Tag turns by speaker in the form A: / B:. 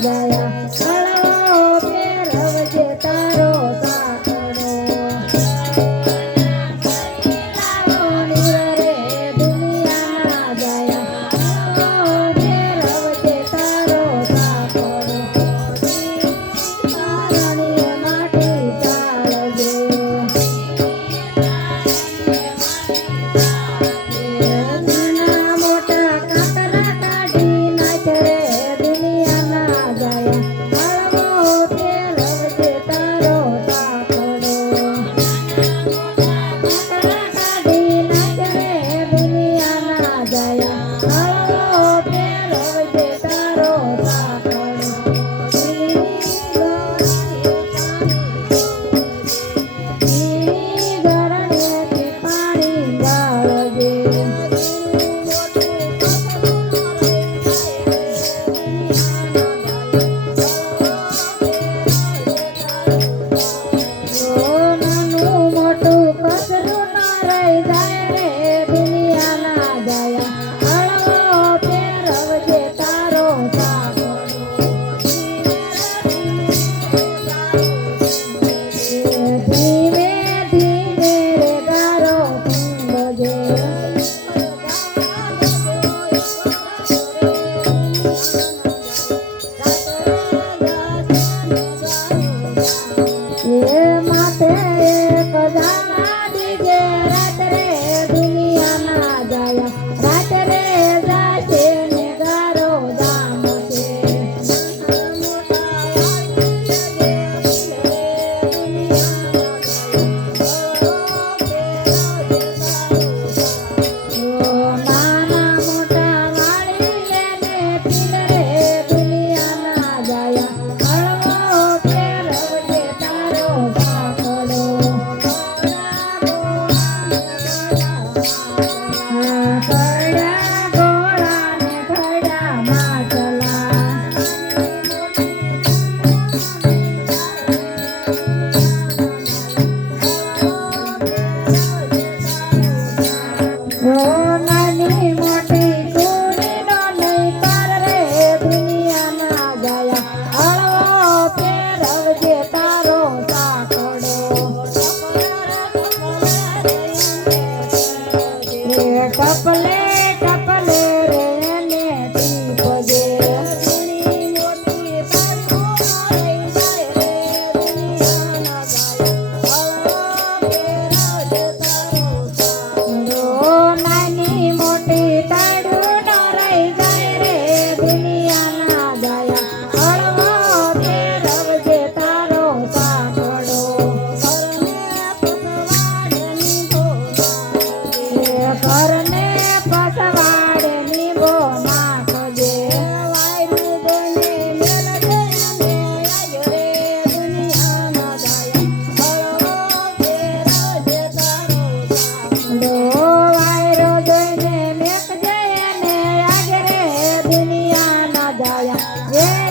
A: la la la Yeah.